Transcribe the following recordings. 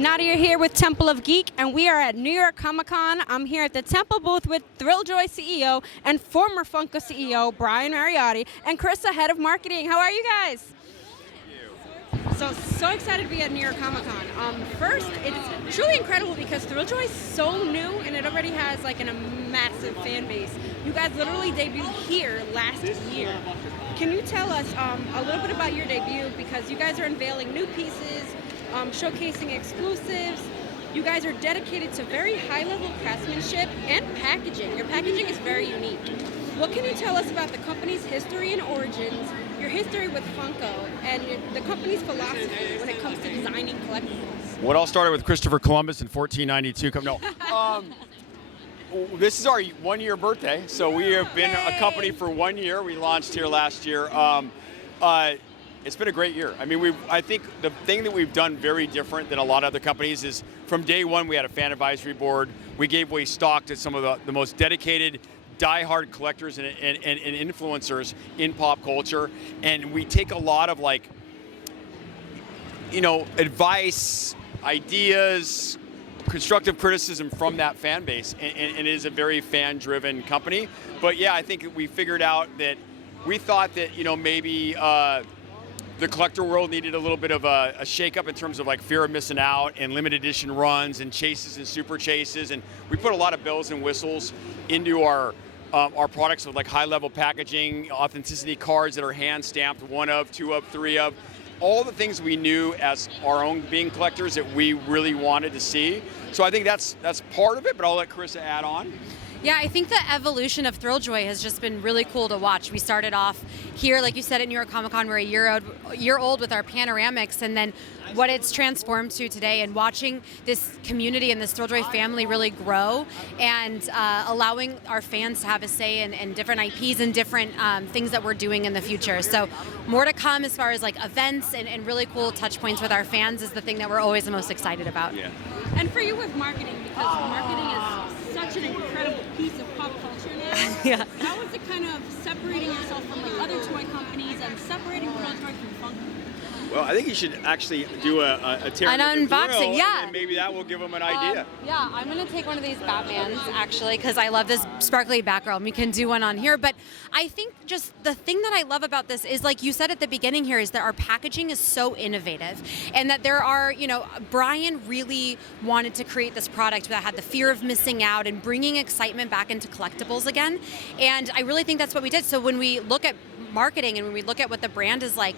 Nadia here with Temple of Geek, and we are at New York Comic Con. I'm here at the Temple booth with Thrilljoy CEO and former Funko CEO Brian Mariotti and Carissa, head of marketing. How are you guys? So excited to be at New York Comic Con. First, it's truly incredible because Thrilljoy is so new and it already has like a massive fan base. You guys literally debuted here last year. Can you tell us a little bit about your debut, because you guys are unveiling new pieces, showcasing exclusives. You guys are dedicated to very high-level craftsmanship and packaging. Your packaging is very unique. What can you tell us about the company's history and origins, your history with Funko, and the company's philosophy when it comes to designing collectibles? What all started with Christopher Columbus in 1492. This is our one-year birthday, so we have been a company for 1 year. We launched here last year. It's been a great year. I mean, I think the thing that we've done very different than a lot of other companies is from day one we had a fan advisory board. We gave away stock to some of the most dedicated, die-hard collectors and influencers in pop culture, and we take a lot of advice, ideas, constructive criticism from that fan base, and it is a very fan-driven company. But yeah, I think we figured out that we thought that maybe the collector world needed a little bit of a shake-up in terms of fear of missing out and limited edition runs and chases and super chases, and we put a lot of bells and whistles into our products with high-level packaging, authenticity cards that are hand-stamped, 1 of, 2 of, 3 of, all the things we knew as our own being collectors that we really wanted to see. So I think that's part of it, but I'll let Carissa add on. Yeah, I think the evolution of Thrilljoy has just been really cool to watch. We started off here, like you said, at New York Comic Con. We're a year old with our Panoramics, and then what it's transformed to today, and watching this community and this Thrilljoy family really grow, and allowing our fans to have a say in different IPs and different things that we're doing in the future. So more to come as far as events and really cool touch points with our fans is the thing that we're always the most excited about. Yeah. And for you with marketing, because marketing is such an incredible piece of pop culture now. Yeah. How is it kind of separating yourself from other toy companies and separating Thrilljoy from Funko? Well, I think you should actually do a an unboxing, yeah. And maybe that will give them an idea. Yeah, I'm going to take one of these Batmans, actually, because I love this sparkly Batgirl, and we can do one on here. But I think just the thing that I love about this is, like you said at the beginning here, is that our packaging is so innovative, and that there are, Brian really wanted to create this product that had the fear of missing out and bringing excitement back into collectibles again. And I really think that's what we did. So when we look at marketing and when we look at what the brand is like,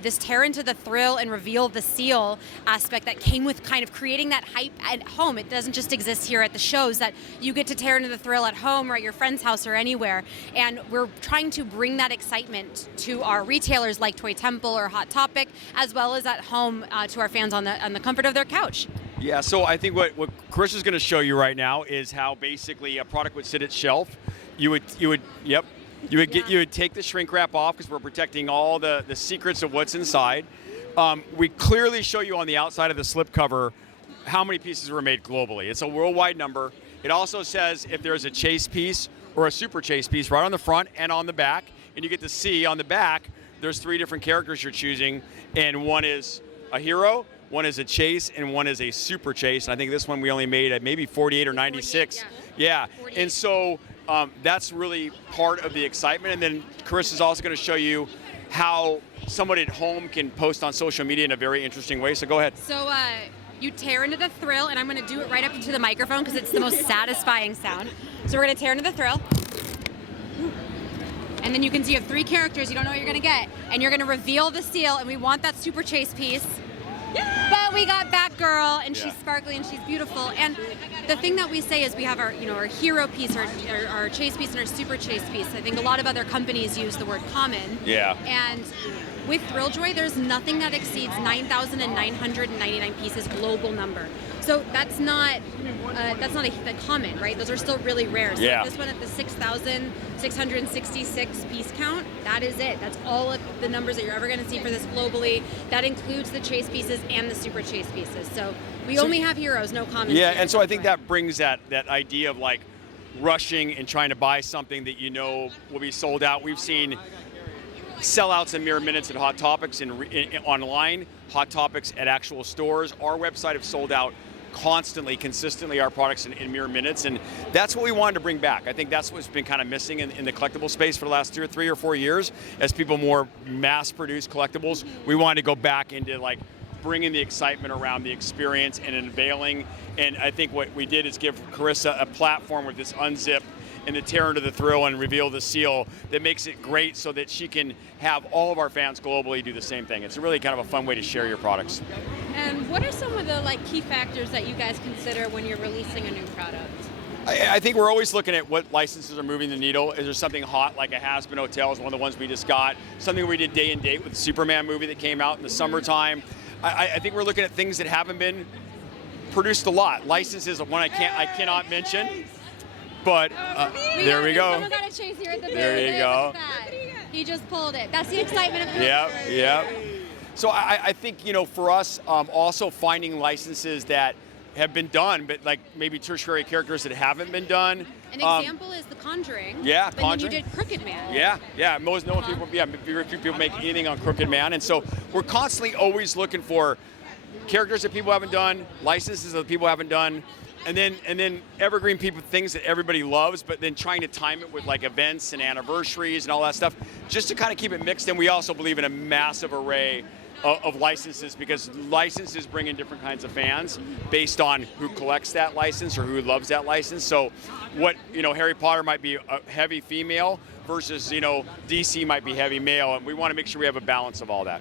this tear into the thrill and reveal the seal aspect that came with kind of creating that hype at home. It doesn't just exist here at the shows, that you get to tear into the thrill at home or at your friend's house or anywhere. And we're trying to bring that excitement to our retailers like Toy Temple or Hot Topic, as well as at home to our fans on the comfort of their couch. Yeah, so I think what Chris is going to show you right now is how basically a product would sit at shelf. You would take the shrink wrap off, because we're protecting all the secrets of what's inside. We clearly show you on the outside of the slipcover how many pieces were made globally. It's a worldwide number. It also says if there's a chase piece or a super chase piece right on the front and on the back, and you get to see on the back there's 3 different characters you're choosing, and one is a hero, one is a chase, and one is a super chase. And I think this one we only made at maybe 48 or 96. 48, yeah. 48. And so that's really part of the excitement. And then Chris is also going to show you how someone at home can post on social media in a very interesting way. So go ahead. So you tear into the thrill, and I'm going to do it right up into the microphone because it's the most satisfying sound. So we're going to tear into the thrill. And then you can see you have 3 characters. You don't know what you're going to get. And you're going to reveal the seal, and we want that super chase piece. But we got Batgirl, and she's sparkly and she's beautiful. And the thing that we say is we have our hero piece, our chase piece, and our super chase piece. I think a lot of other companies use the word common. Yeah. And with Thrilljoy, there's nothing that exceeds 9,999 pieces global number. So that's not a common, right? Those are still really rare. So this one at the 6,666 piece count, that is it. That's all of the numbers that you're ever going to see for this globally. That includes the chase pieces and the super chase pieces. So we only have heroes, no commons. Yeah, and so I think that brings that idea of rushing and trying to buy something that will be sold out. We've seen sellouts in mere minutes at Hot Topics and online, Hot Topics at actual stores. Our website have sold out constantly, consistently, our products in mere minutes, and that's what we wanted to bring back. I think that's what's been kind of missing in the collectible space for the last 2 or 3 or 4 years. As people more mass-produce collectibles, we wanted to go back into like bringing the excitement around the experience and unveiling. And I think what we did is give Carissa a platform with this unzip and to tear into the thrill and reveal the seal that makes it great so that she can have all of our fans globally do the same thing. It's really kind of a fun way to share your products. And what are some of the key factors that you guys consider when you're releasing a new product? I think we're always looking at what licenses are moving the needle. Is there something hot like a Has-Been Hotel is one of the ones we just got. Something we did day and date with the Superman movie that came out in the summertime. I think we're looking at things that haven't been produced a lot. Licenses, one I cannot mention. But there we go. Someone got a chase here at the There you go. He just pulled it. That's the excitement of the Yep. So I think, for us, also finding licenses that have been done, but like maybe tertiary characters that haven't been done. An example is The Conjuring. Yeah, but Conjuring. then you did Crooked Man. Yeah. Most no people, very few people make anything on Crooked Man, and so we're constantly always looking for characters that people haven't done, licenses that people haven't done. And then evergreen people, things that everybody loves, but then trying to time it with like events and anniversaries and all that stuff, just to kind of keep it mixed. And we also believe in a massive array of licenses, because licenses bring in different kinds of fans based on who collects that license or who loves that license. So what, Harry Potter might be a heavy female versus, DC might be heavy male. And we want to make sure we have a balance of all that.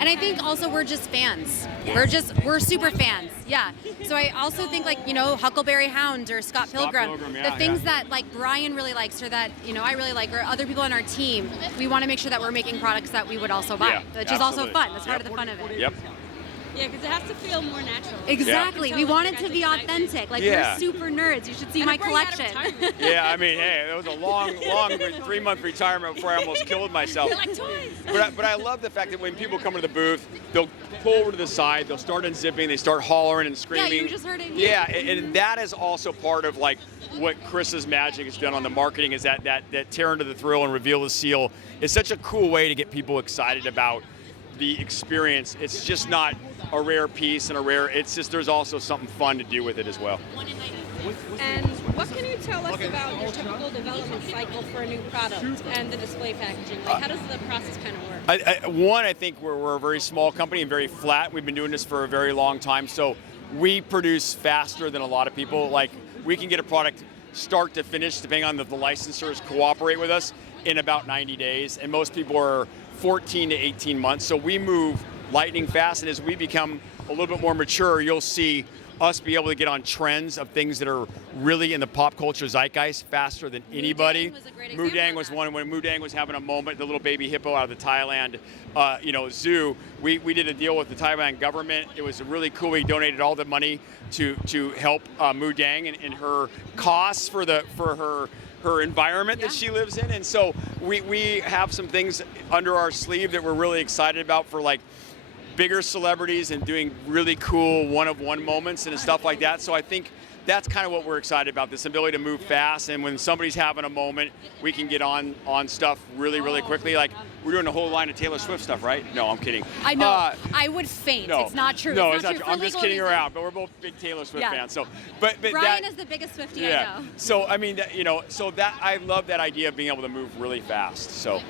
And I think also we're just fans. We're super fans. Yeah. So I also think Huckleberry Hound or Scott Pilgrim, the things that like Brian really likes or that I really like, or other people on our team, we want to make sure that we're making products that we would also buy, which is also fun. That's part of the fun of it. Yep. Yeah, because it has to feel more natural. Exactly. Yeah. We want it to be authentic. Like, we're super nerds. You should see my collection. Yeah, I mean, hey, it was a long 3-month retirement before I almost killed myself. You're like toys. But I love the fact that when people come to the booth, they'll pull over to the side, they'll start unzipping, they start hollering and screaming. Yeah, you just heard it. Yeah, and that is also part of like what Chris's magic has done on the marketing, is that tear into the thrill and reveal the seal is such a cool way to get people excited about the experience. It's just not a rare piece and it's just, there's also something fun to do with it as well. And what can you tell us about your typical development cycle for a new product and the display packaging? Like, how does the process kind of work? I think we're a very small company and very flat. We've been doing this for a very long time, so we produce faster than a lot of people. Like, we can get a product start to finish, depending on the licensors cooperate with us, in about 90 days, and most people are 14 to 18 months. So we move lightning fast, and as we become a little bit more mature, you'll see us be able to get on trends of things that are really in the pop culture zeitgeist faster than anybody. Mudang was one. When Mudang was having a moment, the little baby hippo out of the Thailand zoo, we did a deal with the Thailand government. It was really cool. We donated all the money to help Mudang and her costs for her environment that she lives in. And so we have some things under our sleeve that we're really excited about for like bigger celebrities and doing really cool one-of-one moments and stuff like that. So I think that's kind of what we're excited about, this ability to move fast, and when somebody's having a moment, we can get on stuff really, really quickly. Like, we're doing a whole line of Taylor Swift stuff, right? No, I'm kidding. I know. I would faint. No, it's not true. No, it's not true. I'm just kidding around, but we're both big Taylor Swift fans. So, but Brian is the biggest Swiftie I know. So I mean, so that I love that idea of being able to move really fast. So.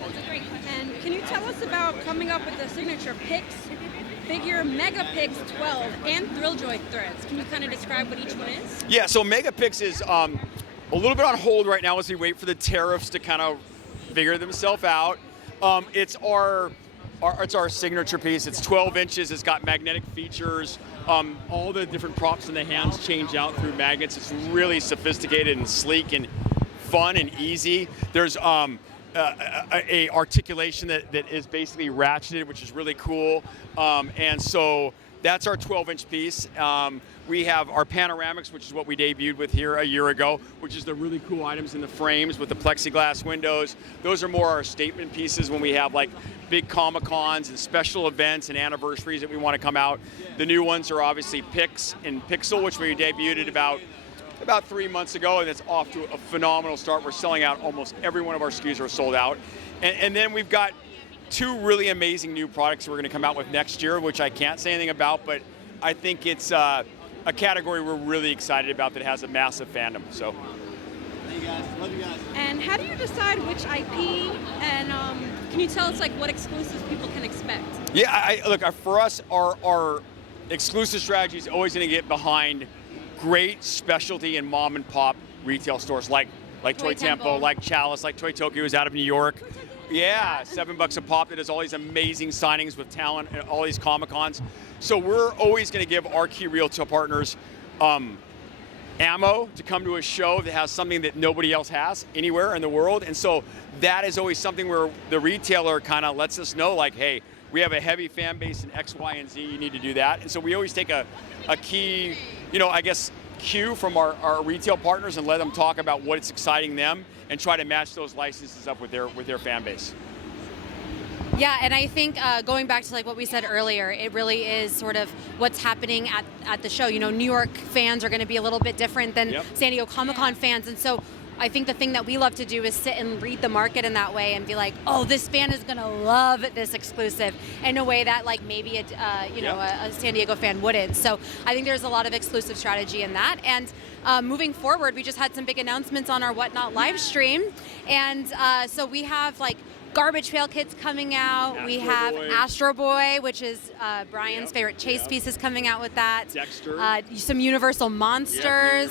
That's a great question. And can you tell us about coming up with the signature Pix figure Megapix 12 and Thrilljoy threads? Can you kind of describe what each one is? Yeah, so Megapix is a little bit on hold right now as we wait for the tariffs to kind of figure themselves out. It's our signature piece. It's 12 inches. It's got magnetic features. All the different props in the hands change out through magnets. It's really sophisticated and sleek and fun and easy. There's a articulation that is basically ratcheted, which is really cool. And so that's our 12-inch piece. We have our Panoramics, which is what we debuted with here a year ago, which is the really cool items in the frames with the plexiglass windows. Those are more our statement pieces when we have like big Comic-Cons and special events and anniversaries that we want to come out. The new ones are obviously Pix and Pixel, which we debuted about 3 months ago, and it's off to a phenomenal start. We're selling out. Almost every one of our SKUs are sold out. And then we've got 2 really amazing new products we're going to come out with next year, which I can't say anything about, but I think it's a category we're really excited about that has a massive fandom. So. Hey guys, love you guys. And how do you decide which IP, and can you tell us like what exclusives people can expect? Yeah, look, for us, our exclusive strategy is always going to get behind great specialty and mom and pop retail stores like Toy Tempo, like Chalice, like Toy Tokyo is out of New York. Yeah, $7 a pop that does all these amazing signings with talent and all these Comic-Cons. So we're always going to give our key retail partners ammo to come to a show that has something that nobody else has anywhere in the world. And so that is always something where the retailer kind of lets us know, like, hey, we have a heavy fan base in X, Y, and Z, you need to do that. And so we always take a key, I guess, cue from our retail partners and let them talk about what's exciting them and try to match those licenses up with their fan base. Yeah, and I think going back to like what we said earlier, it really is sort of what's happening at the show. New York fans are going to be a little bit different than San Diego Comic-Con fans, and so I think the thing that we love to do is sit and read the market in that way and be like, oh, this fan is going to love this exclusive in a way that like maybe a San Diego fan wouldn't. So I think there's a lot of exclusive strategy in that. And moving forward, we just had some big announcements on our Whatnot live stream, and so we have like Garbage Pail Kids coming out. We have Astro Boy, which is Brian's favorite chase piece, is coming out with that. Dexter. Some Universal Monsters.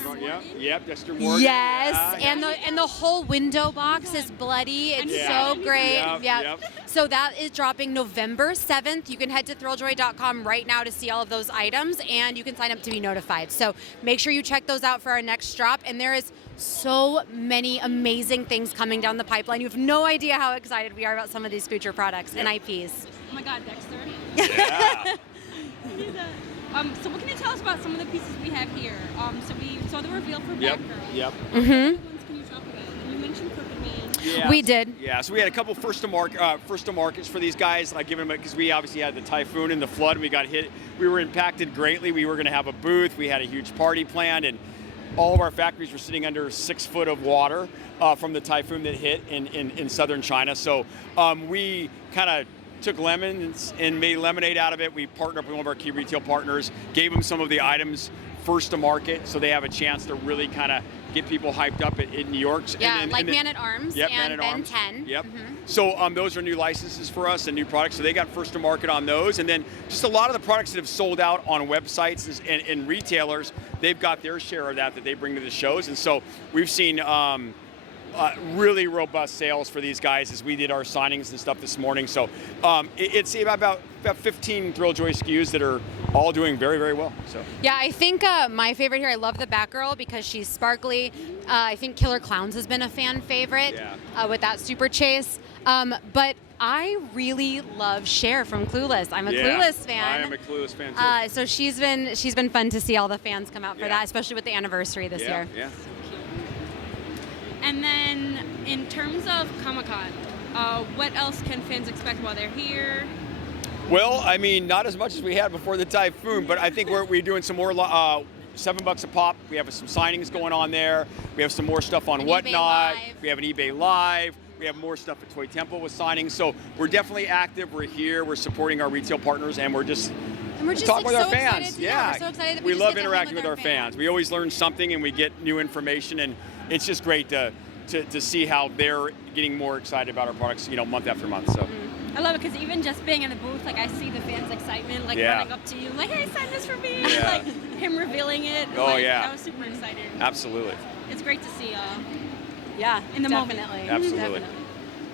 Yep, Dexter Morgan. Yes, and the whole window box is bloody. It's so great. Yep. So that is dropping November 7th. You can head to Thrilljoy.com right now to see all of those items, and you can sign up to be notified. So make sure you check those out for our next drop. And there is so many amazing things coming down the pipeline. You have no idea how excited we are about some of these future products and IPs. Oh my God, Dexter. Yeah. So what can you tell us about some of the pieces we have here? So we saw the reveal for Batgirl. Yep. What ones can you talk about? And you mentioned Crooked Man. Yeah. We did. Yeah, so we had a couple first to markets for these guys. Like giving them, because we obviously had the typhoon and the flood, and we got hit. We were impacted greatly. We were going to have a booth. We had a huge party planned, and all of our factories were sitting under 6 foot of water from the typhoon that hit in southern China. So we kind of took lemons and made lemonade out of it. We partnered up with one of our key retail partners, gave them some of the items first to market, so they have a chance to really kind of get people hyped up in New York. Yeah, like Man at Arms and Ben 10. Yep. So those are new licenses for us and new products. So they got first to market on those. And then just a lot of the products that have sold out on websites and retailers, they've got their share of that they bring to the shows. And so we've seen really robust sales for these guys as we did our signings and stuff this morning. So it's about 15 Thrilljoy SKUs that are all doing very, very well. So yeah, I think my favorite here, I love the Batgirl because she's sparkly. I think Killer Clowns has been a fan favorite with that super chase. But I really love Cher from Clueless. I'm a Clueless fan. I am a Clueless fan too. So she's been fun to see all the fans come out for that, especially with the anniversary this year. Yeah. And then in terms of Comic-Con, what else can fans expect while they're here? Well, I mean, not as much as we had before the typhoon, but I think we're doing some more $7 a pop. We have some signings going on there. We have some more stuff on Whatnot. We have an eBay Live. We have more stuff at Toy Temple with signings. So we're definitely active. We're here. We're supporting our retail partners, and we're just talking with our fans. We're so excited that we love interacting with our fans. We always learn something, and we get new information, and it's just great to see how they're getting more excited about our products, month after month. So. I love it because even just being in the booth, like I see the fans' excitement, like running up to you, like, "Hey, sign this for me!" Yeah. Like him revealing it. Oh like, yeah. I was super excited. Absolutely. It's great to see. In the moment. Absolutely. Definitely.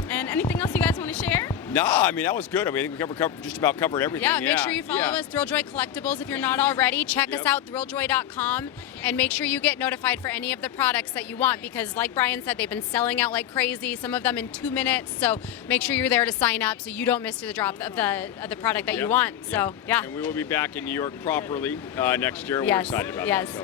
And anything else you guys want to share? No, I mean, that was good. I mean, I think we just about covered everything. Yeah, make sure you follow us, Thrilljoy Collectibles, if you're not already. Check us out, Thrilljoy.com, and make sure you get notified for any of the products that you want, because like Brian said, they've been selling out like crazy, some of them in 2 minutes, so make sure you're there to sign up so you don't miss the drop of the product that you want. So, yeah. And we will be back in New York properly next year. We're excited about that. So.